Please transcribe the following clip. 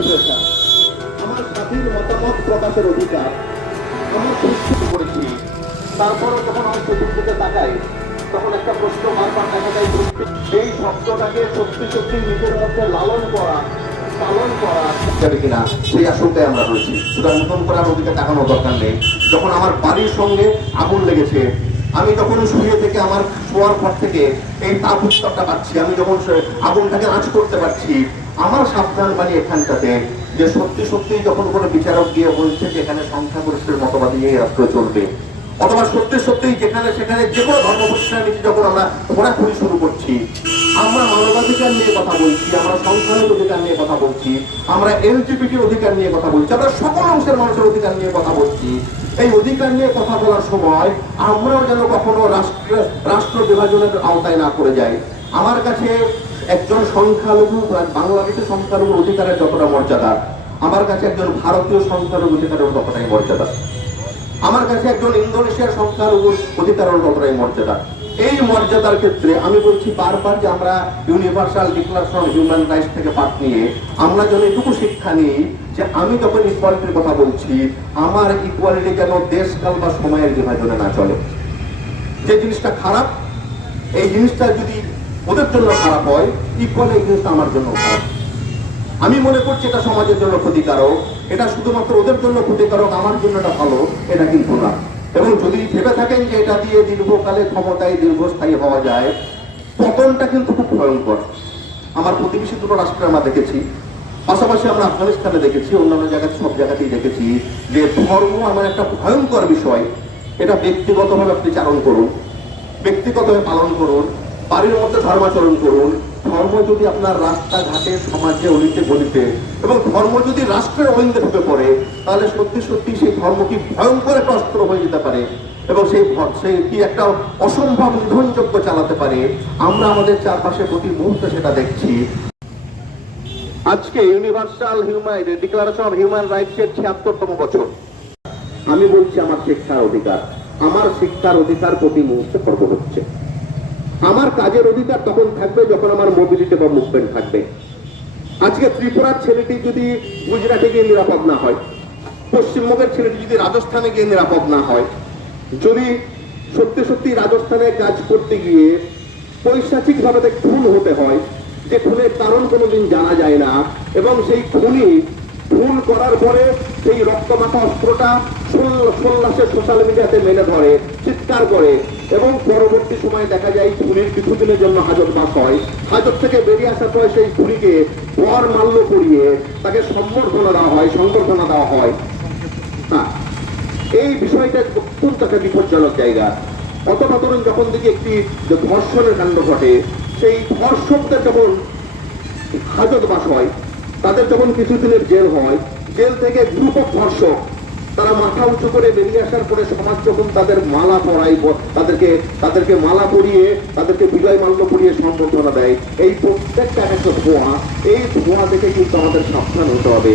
Expression, আমার স্বাধীন মতামত প্রকাশের অধিকার, আমি সুস্থ করেছি। তারপরে যখন আমি চতুর্দিকে তাকাই তখন একটা প্রশ্ন বারবার দেখা যায়, এই শব্দটাকে সত্যি সত্যি নিজের মধ্যে লালন করা, পালন করা যাবে কিনা সেই আশঙ্কায় আমরা রয়েছি। সুতরাং নতুন করে আমার ওদিকে তাকানোর দরকার নেই। যখন আমার বাড়ির সঙ্গে আগুন লেগেছে, আমি যখন শুয়ে থেকে আমার শোয়ার পর থেকে এই তাপ উত্তাপটা পাচ্ছি, আমি যখন আগুনটাকে আঁচ করতে পারছি, আমার সাবধান বাণী এখানটাতে যে সত্যি সত্যি যখন কোনো বিচারক গিয়ে বলছে যে এখানে সংখ্যাগরিষ্ঠের মতবাদ নিয়ে রাষ্ট্র চলবে, অথবা সত্যি সত্যি যেখানে সেখানে যে কোনো ধর্মপ্রতিষ্ঠান নীতি যখন আমরা ঘোরাঘুরি শুরু করছি, আমরা মানবাধিকার নিয়ে কথা বলছি, আমরা সংখ্যালঘু অধিকার নিয়ে কথা বলছি, আমরা এলজিবিটি অধিকার নিয়ে কথা বলছি, আমরা সকল অংশের মানুষের অধিকার নিয়ে কথা বলছি। এই অধিকার নিয়ে কথা বলার সময় আমরাও যেন কখনো রাষ্ট্র বিভাজনের আওতায় না করে যাই। আমার কাছে একজন সংখ্যালঘু, বাংলাদেশের সংখ্যালঘুর অধিকারের যতটা মর্যাদা, আমার কাছে একজন ভারতীয় সংখ্যালঘু অধিকারের ততটাই মর্যাদা, আমার কাছে একজন ইন্দোনেশিয়ার সংখ্যালঘুর অধিকারের ততটাই মর্যাদা। এই মর্যাদার ক্ষেত্রে আমি বলছি বারবার যে আমরা universal declaration of human rights থেকে পাঠ নিয়ে আমরা যেন এটুকু শিক্ষা নিই যে আমি যখন ইকুয়ালিটির কথা বলছি, আমার ইকুয়ালিটি যেন দেশকাল বা সময়ের বিভাজনে না চলে। যে জিনিসটা খারাপ, এই জিনিসটা যদি ওদের জন্য খারাপ হয়, ইকুয়াল এই জিনিসটা আমার জন্য খারাপ। আমি মনে করছি এটা সমাজের জন্য ক্ষতিকারক, এটা শুধুমাত্র ওদের জন্য ক্ষতিকারক, আমার জন্য এটা ভালো, এটা কিন্তু না। এবং যদি ভেবে থাকেন যে এটা দিয়ে দীর্ঘকালে ক্ষমতায় দীর্ঘস্থায়ী হওয়া যায়, পতনটা কিন্তু খুব ভয়ঙ্কর। আমার প্রতিবেশী দুটো রাষ্ট্রে আমরা দেখেছি, পাশাপাশি আমরা আফগানিস্তানে দেখেছি, অন্যান্য জায়গায় সব জায়গাতেই দেখেছি যে ধর্ম আমার একটা ভয়ঙ্কর বিষয়। এটা ব্যক্তিগতভাবে আপনি চারণ করুন, ব্যক্তিগতভাবে পালন করুন, বাড়ির মধ্যে ধর্মাচরণ করুন। ধর্ম যদি আপনার রাস্তাঘাটে, সমাজে, অলিতে গলিতে, এবং ধর্ম যদি রাষ্ট্রের অলিন্দে ঢুকে পড়ে, তাহলে সত্যি সত্যি সেই ধর্ম কি ভয়ঙ্কর একটা অস্ত্র হয়ে যেতে পারে, এবং সেই কি একটা অসম্ভব নিধনযোগ্য চালাতে পারে। আমরা আমাদের চারপাশে প্রতি মুহূর্তে সেটা দেখছি। আজকে universal declaration of human rights এর ৭৬তম বছর। আমি বলছি আমার শিক্ষার অধিকার, আমার শিক্ষার অধিকার প্রতি মুহূর্তে খর্ব হচ্ছে। আমার কাজের অধিকার তখন থাকবে যখন আমার মোবিলিটি বা মুভমেন্ট থাকবে। আজকে ত্রিপুরার ছেলেটি যদি গুজরাটে গিয়ে নিরাপদ না হয়, পশ্চিমবঙ্গের ছেলেটি যদি রাজস্থানে গিয়ে নিরাপদ না হয়, যদি সত্যি সত্যি রাজস্থানে কাজ করতে গিয়ে পৈশাচিক ভাবে খুন হতে হয়, যে খুনের কারণ কোনোদিন জানা যায় না, এবং সেই খুন করার পরে সেই রক্তমাখা অস্ত্রটা সোল্লাসে সোশ্যাল মিডিয়াতে মেলে ধরে, চিৎকার করে, এবং পরবর্তী সময় দেখা যায় খুনির কিছুদিনের জন্য হাজতবাস হয়। হাজত থেকে বেরিয়ে আসার পরে সেই খুনিকে বর মাল্য করিয়ে তাকে সংবর্ধনা দেওয়া হয়। এই বিষয়টা অত্যন্ত একটা বিপজ্জনক জায়গা। অথবা ধরুন যখন দেখি একটি ধর্ষণের কাণ্ড ঘটে, সেই ধর্ষকদের যখন হাজতবাস হয়, তাদের যখন কিছুদিনের জেল হয়, জেল থেকে গ্রুপ অফ ধর্ষক তারা মাথা উঁচু করে বেরিয়ে আসার পরে সমাজ যখন তাদের মালা পরাই, তাদেরকে মালা পরিয়ে, তাদেরকে বিজয় মাল্য পরিয়ে সম্বর্ধনা দেয়, এই প্রত্যেকটা একটা ধোঁয়া। এই ধোঁয়া দেখে কিন্তু আমাদের সাবধান হতে হবে।